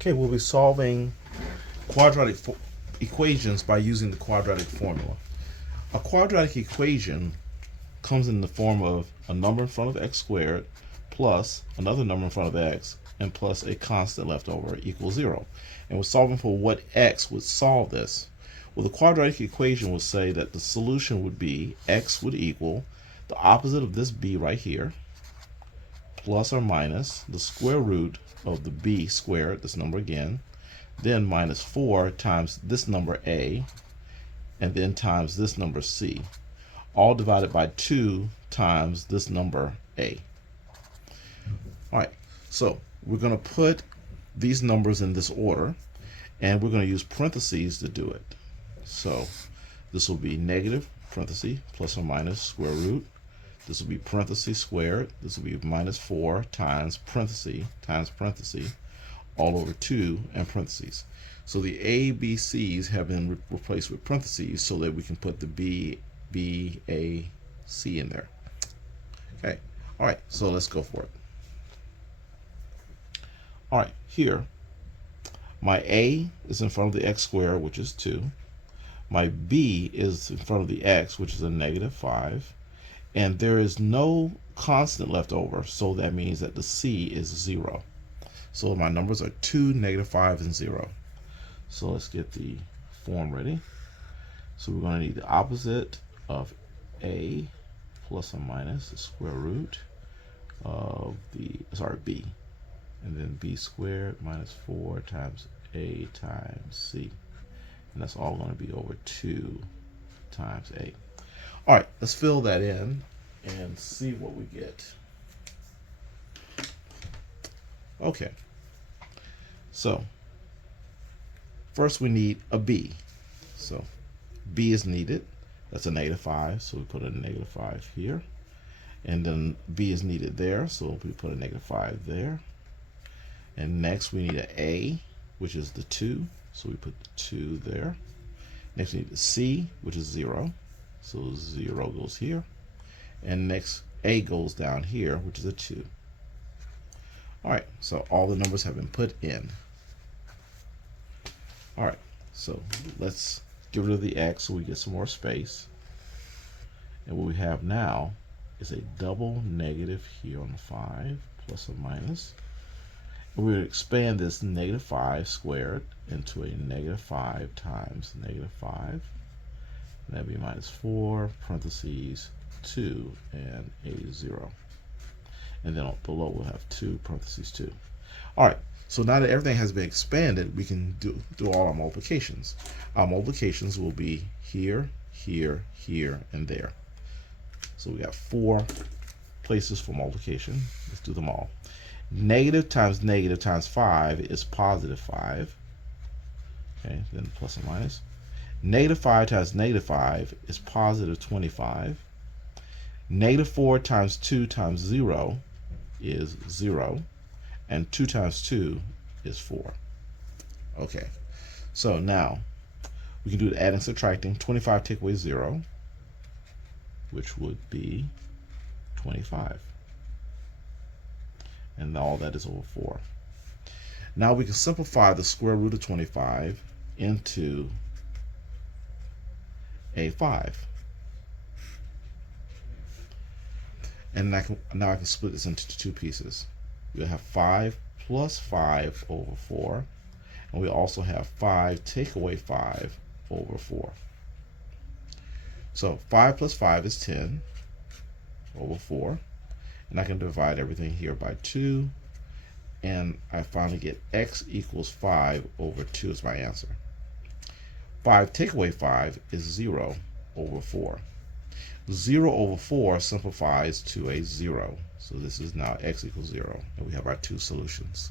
Okay, we'll be solving quadratic equations by using the quadratic formula. A quadratic equation comes in the form of a number in front of x squared plus another number in front of x and plus a constant left over equals 0. And we're solving for what x would solve this. Well, the quadratic equation would say that the solution would be x would equal the opposite of this b right here plus or minus the square root of the b squared, this number again, then minus 4 times this number a, and then times this number c, all divided by 2 times this number a. All right, so we're going to put these numbers in this order, and we're going to use parentheses to do it. So this will be negative parenthesis plus or minus square root. This will be parenthesis squared. This will be minus 4 times parenthesis, all over 2 and parentheses. So the A, B, C's have been replaced with parentheses so that we can put the B, A, C in there. Okay. All right. So let's go for it. All right. Here, my A is in front of the x squared, which is 2. My B is in front of the x, which is a negative 5. And there is no constant left over, so that means that the C is 0. So my numbers are 2, negative 5, and 0. So let's get the form ready. So we're going to need the opposite of A plus or minus the square root of the, B. And then B squared minus 4 times A times C. And that's all going to be over 2 times A. All right, let's fill that in and see what we get. Okay, so first we need a B. So B is needed. That's a negative 5, so we put a negative 5 here. And then B is needed there, so we put a negative 5 there. And next we need an A, which is the 2, so we put the 2 there. Next we need the C, which is 0. So 0 goes here. And next, A goes down here, which is a 2. All right, so all the numbers have been put in. All right, so let's get rid of the x so we get some more space. And what we have now is a double negative here on the 5, plus or minus. And we're going to expand this negative 5 squared into a negative 5 times negative 5. That'd be minus 4, parentheses, 2, and a 0. And then below we'll have 2, parentheses, 2. All right, so now that everything has been expanded, we can do all our multiplications. Our multiplications will be here, here, here, and there. So we got 4 places for multiplication. Let's do them all. Negative times 5 is positive 5. Okay, then plus or minus. Negative 5 times negative 5 is positive 25. Negative 4 times 2 times 0 is 0. And 2 times 2 is 4. Okay, so now we can do the adding and subtracting. 25 take away 0, which would be 25. And all that is over 4. Now we can simplify the square root of 25 into a 5. And now I can split this into 2 pieces. We'll have 5 plus 5 over 4. And we also have 5 take away 5 over 4. So 5 plus 5 is 10 over 4. And I can divide everything here by 2. And I finally get x equals 5 over 2 is my answer. 5 take away 5 is 0 over 4. 0 over 4 simplifies to a 0. So this is now x equals 0. And we have our 2 solutions.